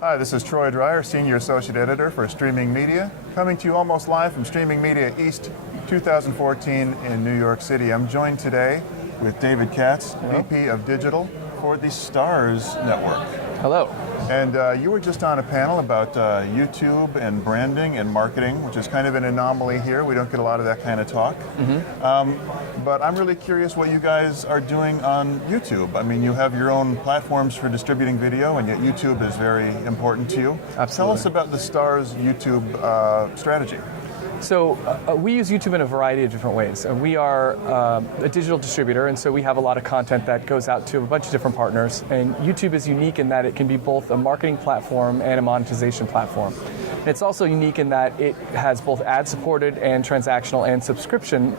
Hi, this is Troy Dreyer, Senior Associate Editor for Streaming Media, coming to you almost live from Streaming Media East 2014 in New York City. I'm joined today with David Katz, VP of Digital for the Starz network. Hello. And you were just on a panel about YouTube and branding and marketing, which is kind of an anomaly here. We don't get a lot of that kind of talk. But I'm really curious what you guys are doing on YouTube. I mean, you have your own platforms for distributing video, and yet YouTube is very important to you. Absolutely. Tell us about the Starz YouTube strategy. So we use YouTube in a variety of different ways. We are a digital distributor, and so we have a lot of content that goes out to a bunch of different partners. And YouTube is unique in that it can be both a marketing platform and a monetization platform. And it's also unique in that it has both ad-supported and transactional and subscription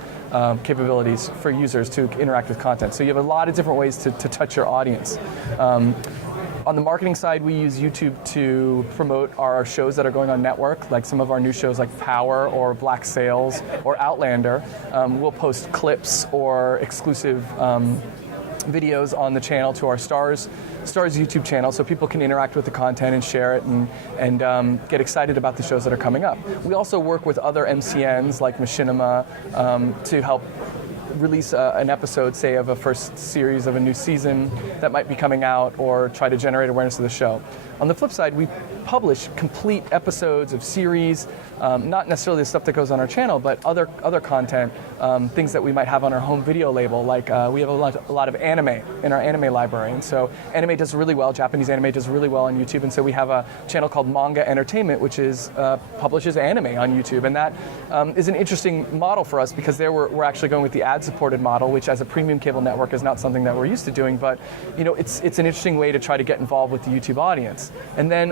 capabilities for users to interact with content. So you have a lot of different ways to touch your audience. On the marketing side, we use YouTube to promote our shows that are going on network, like some of our new shows like Power or Black Sails or Outlander. We'll post clips or exclusive videos on the channel to our Starz YouTube channel so people can interact with the content and share it and get excited about the shows that are coming up. We also work with other MCNs like Machinima to help release an episode, say, of a first series of a new season that might be coming out, or try to generate awareness of the show. On the flip side, we publish complete episodes of series, not necessarily the stuff that goes on our channel, but other content, things that we might have on our home video label. Like we have a lot of anime in our anime library, and so anime does really well. Japanese anime does really well on YouTube, and so we have a channel called Manga Entertainment, which is publishes anime on YouTube, and that is an interesting model for us because there we're actually going with the ad-supported model, which as a premium cable network is not something that we're used to doing, but you know it's an interesting way to try to get involved with the YouTube audience. And then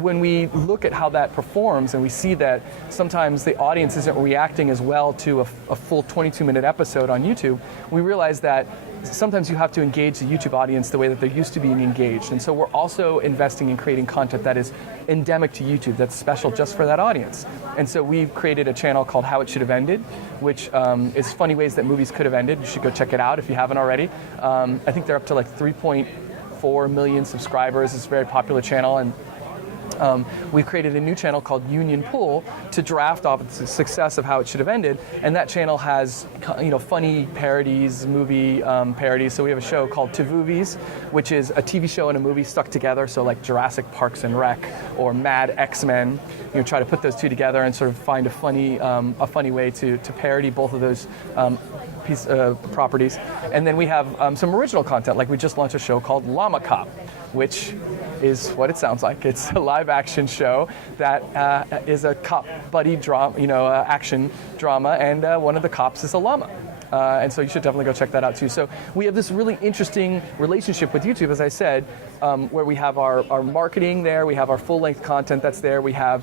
when we look at how that performs and we see that sometimes the audience isn't reacting as well to a full 22-minute episode on YouTube, we realize that sometimes you have to engage the YouTube audience the way that they're used to being engaged. And so we're also investing in creating content that is endemic to YouTube, that's special just for that audience. And so we've created a channel called How It Should Have Ended, which is funny ways that movies could have ended. You should go check it out if you haven't already. I think they're up to like 3.4 million subscribers. It's a very popular channel, and we've created a new channel called Union Pool to draft off the success of How It Should Have Ended, and that channel has funny parodies, movie parodies. So we have a show called Tavoovies, which is a TV show and a movie stuck together, so like Jurassic Parks and Rec or Mad X-Men. Try to put those two together and sort of find a funny way to parody both of those properties. And then we have some original content, like we just launched a show called Llama Cop, which is what it sounds like. It's a live-action show that is a cop buddy drama, action drama, and one of the cops is a llama. And so you should definitely go check that out too. So we have this really interesting relationship with YouTube, as I said, where we have our marketing there, we have our full-length content that's there, we have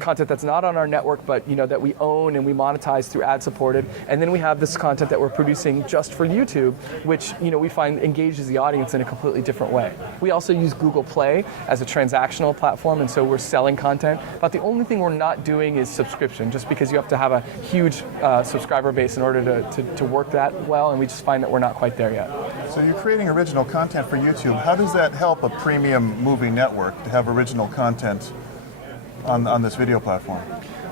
content that's not on our network, but that we own and we monetize through ad-supported, and then we have this content that we're producing just for YouTube, which we find engages the audience in a completely different way. We also use Google Play as a transactional platform, and so we're selling content, but the only thing we're not doing is subscription, just because you have to have a huge subscriber base in order to work that well, and we just find that we're not quite there yet. So you're creating original content for YouTube. How does that help a premium movie network to have original content on this video platform?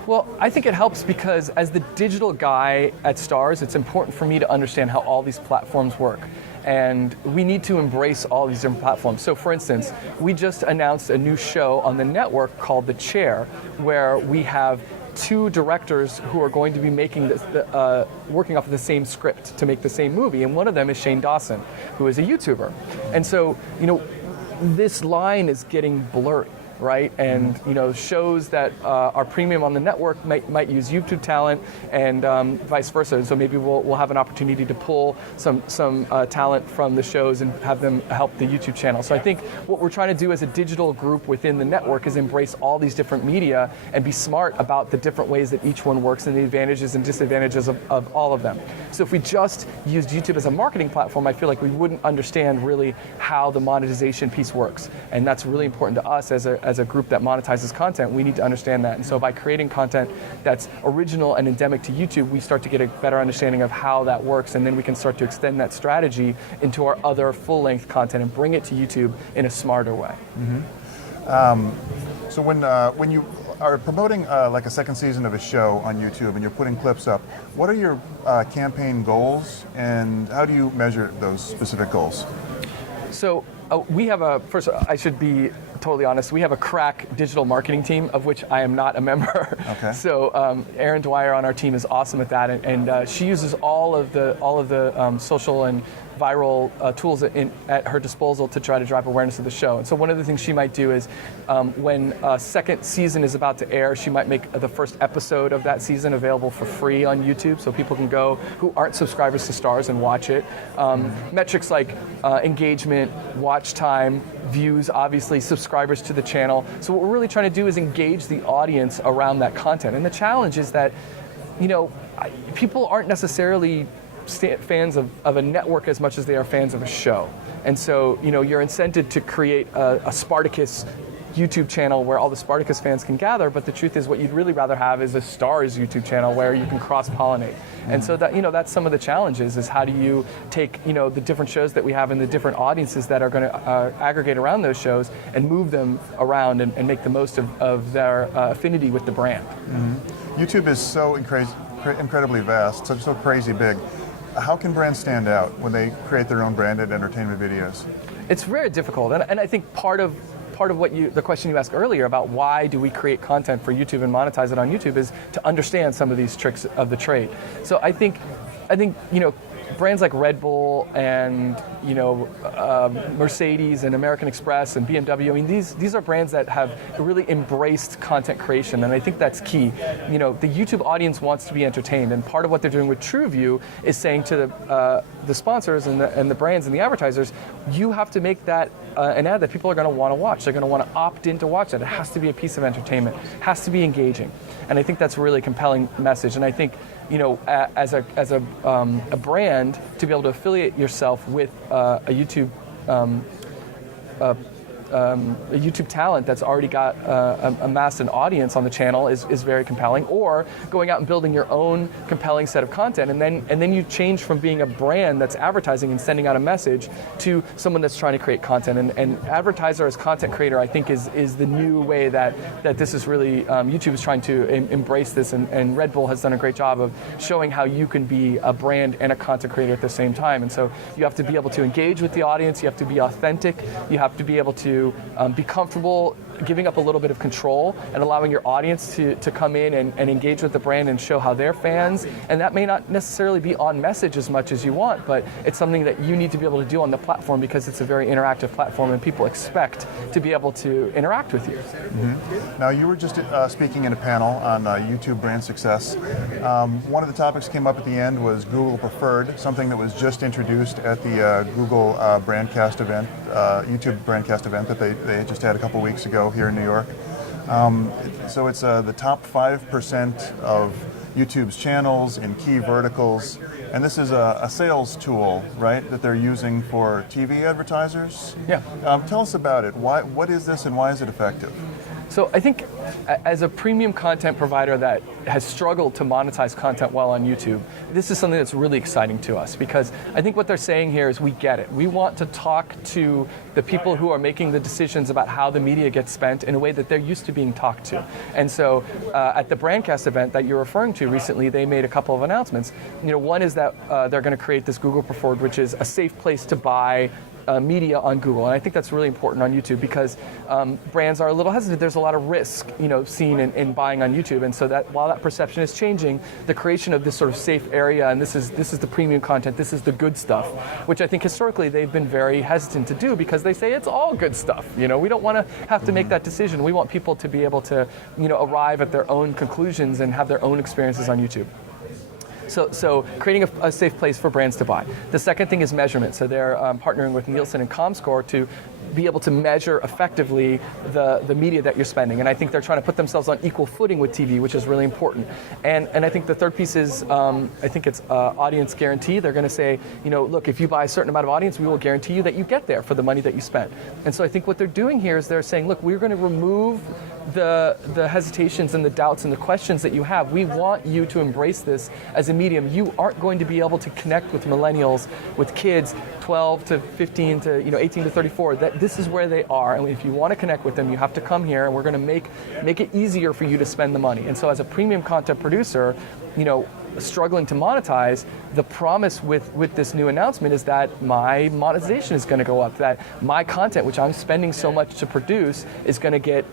Well, I think it helps because as the digital guy at Starz, it's important for me to understand how all these platforms work. And we need to embrace all these different platforms. So for instance, we just announced a new show on the network called The Chair, where we have two directors who are going to be making this, working off of the same script to make the same movie, and one of them is Shane Dawson, who is a YouTuber. And so, this line is getting blurry, right? And shows that are premium on the network might use YouTube talent, and vice versa. So maybe we'll have an opportunity to pull some talent from the shows and have them help the YouTube channel. So I think what we're trying to do as a digital group within the network is embrace all these different media and be smart about the different ways that each one works and the advantages and disadvantages of all of them. So if we just used YouTube as a marketing platform, I feel like we wouldn't understand really how the monetization piece works. And that's really important to us as a group that monetizes content. We need to understand that. And so by creating content that's original and endemic to YouTube, we start to get a better understanding of how that works, and then we can start to extend that strategy into our other full-length content and bring it to YouTube in a smarter way. Mm-hmm. So when you are promoting like a second season of a show on YouTube and you're putting clips up, what are your campaign goals and how do you measure those specific goals? So we have first, I should be totally honest, we have a crack digital marketing team of which I am not a member. Okay. So Erin Dwyer on our team is awesome at that, and she uses all of the social and viral tools at her disposal to try to drive awareness of the show. And so one of the things she might do is when a second season is about to air, she might make the first episode of that season available for free on YouTube so people can go who aren't subscribers to Starz and watch it. Metrics like engagement, watch time, views, obviously subscribers to the channel. So what we're really trying to do is engage the audience around that content. And the challenge is that, people aren't necessarily fans of a network as much as they are fans of a show. And so, you're incented to create a Spartacus YouTube channel where all the Spartacus fans can gather, but the truth is what you'd really rather have is a Starz YouTube channel where you can cross-pollinate. And so that, that's some of the challenges, is how do you take, the different shows that we have and the different audiences that are going to aggregate around those shows and move them around and make the most of their affinity with the brand. Mm-hmm. YouTube is so incredibly vast, so crazy big. How can brands stand out when they create their own branded entertainment videos? It's very difficult, and I think part of what the question you asked earlier about why do we create content for YouTube and monetize it on YouTube is to understand some of these tricks of the trade. So I think brands like Red Bull and Mercedes and American Express and BMW. I mean, these are brands that have really embraced content creation, and I think that's key. The YouTube audience wants to be entertained, and part of what they're doing with TrueView is saying to the sponsors and the brands and the advertisers, you have to make that an ad that people are going to want to watch. They're going to want to opt in to watch it. It has to be a piece of entertainment. It has to be engaging, and I think that's a really compelling message. And I think as a brand, to be able to affiliate yourself with a YouTube talent that's already got amassed an audience on the channel is very compelling. Or going out and building your own compelling set of content, and then you change from being a brand that's advertising and sending out a message to someone that's trying to create content. And advertiser as content creator, I think, is the new way that this is really YouTube is trying to embrace this, and Red Bull has done a great job of showing how you can be a brand and a content creator at the same time. And so you have to be able to engage with the audience. You have to be authentic. You have to be able to be comfortable giving up a little bit of control and allowing your audience to come in and engage with the brand and show how they're fans. And that may not necessarily be on message as much as you want, but it's something that you need to be able to do on the platform because it's a very interactive platform and people expect to be able to interact with you. Mm-hmm. Now, you were just speaking in a panel on YouTube brand success. One of the topics came up at the end was Google Preferred, something that was just introduced at the Google Brandcast event, YouTube Brandcast event that they just had a couple weeks ago here in New York. So it's the top 5% of YouTube's channels in key verticals, and this is a sales tool, right, that they're using for TV advertisers? Yeah. Tell us about it. What is this and why is it effective? So I think as a premium content provider that has struggled to monetize content well on YouTube, this is something that's really exciting to us because I think what they're saying here is we get it. We want to talk to the people who are making the decisions about how the media gets spent in a way that they're used to being talked to. And so at the Brandcast event that you're referring to recently, they made a couple of announcements. One is that they're going to create this Google Preferred, which is a safe place to buy media on Google, and I think that's really important on YouTube because brands are a little hesitant. There's a lot of risk, seen in buying on YouTube, and so that while that perception is changing, the creation of this sort of safe area, and this is the premium content, this is the good stuff, which I think historically they've been very hesitant to do because they say it's all good stuff. We don't want to have to make that decision. We want people to be able to, arrive at their own conclusions and have their own experiences on YouTube. So creating a safe place for brands to buy. The second thing is measurement. So they're partnering with Nielsen and Comscore to be able to measure effectively the media that you're spending. And I think they're trying to put themselves on equal footing with TV, which is really important. And I think the third piece is, I think it's audience guarantee. They're going to say, look, if you buy a certain amount of audience, we will guarantee you that you get there for the money that you spent. And so I think what they're doing here is they're saying, look, we're going to remove the hesitations and the doubts and the questions that you have. We want you to embrace this as a medium. You aren't going to be able to connect with millennials, with kids 12 to 15 to 18 to 34. That this is where they are, and if you want to connect with them, you have to come here, and we're going to make it easier for you to spend the money. And so as a premium content producer, struggling to monetize, the promise with this new announcement is that my monetization is going to go up, that my content, which I'm spending so much to produce, is going to get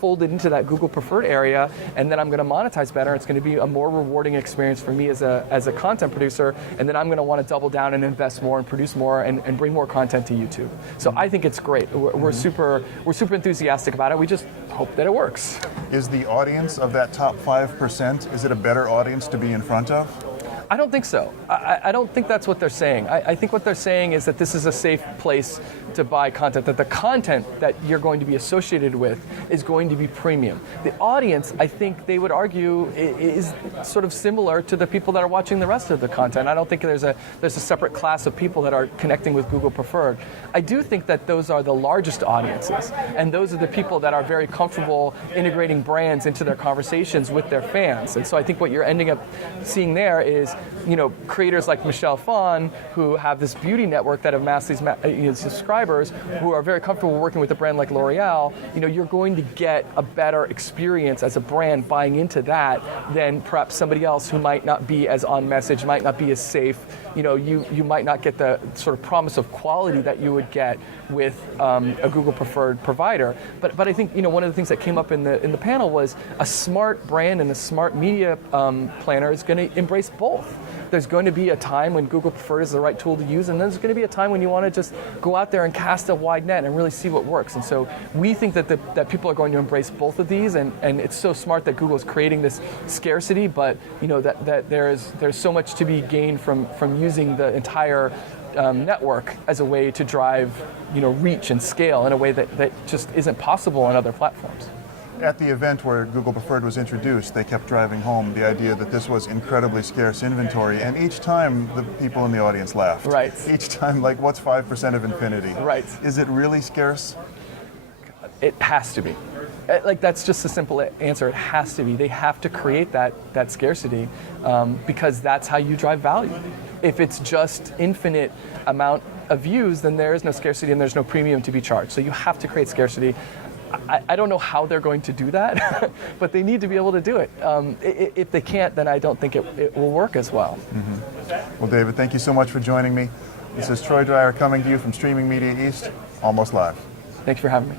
folded into that Google preferred area, and then I'm going to monetize better. It's going to be a more rewarding experience for me as a content producer, and then I'm going to want to double down and invest more and produce more and bring more content to YouTube. So I think it's great. We're super enthusiastic about it. We just hope that it works. Is the audience of that top 5%, is it a better audience to be in front of? I don't think so. I don't think that's what they're saying. I think what they're saying is that this is a safe place to buy content, that the content that you're going to be associated with is going to be premium. The audience, I think they would argue, is sort of similar to the people that are watching the rest of the content. I don't think there's a separate class of people that are connecting with Google Preferred. I do think that those are the largest audiences, and those are the people that are very comfortable integrating brands into their conversations with their fans. And so I think what you're ending up seeing there is, creators like Michelle Phan, who have this beauty network that have amassed these subscribers, who are very comfortable working with a brand like L'Oreal. You're going to get a better experience as a brand buying into that than perhaps somebody else who might not be as on message, might not be as safe. You might not get the sort of promise of quality that you would get with a Google preferred provider. But I think one of the things that came up in the panel was a smart brand and a smart media planner is going to embrace both. There's going to be a time when Google Preferred is the right tool to use, and then there's going to be a time when you want to just go out there and cast a wide net and really see what works. And so we think that people are going to embrace both of these, and it's so smart that Google is creating this scarcity, but that there's so much to be gained from using the entire network as a way to drive reach and scale in a way that just isn't possible on other platforms. At the event where Google Preferred was introduced, they kept driving home the idea that this was incredibly scarce inventory, and each time the people in the audience laughed. Right. Each time, like, what's 5% of infinity? Right. Is it really scarce? It has to be. That's just a simple answer. It has to be. They have to create that scarcity because that's how you drive value. If it's just infinite amount of views, then there is no scarcity and there's no premium to be charged. So you have to create scarcity. I don't know how they're going to do that, but they need to be able to do it. If they can't, then I don't think it will work as well. Mm-hmm. Well, David, thank you so much for joining me. This is Troy Dreier coming to you from Streaming Media East, almost live. Thanks for having me.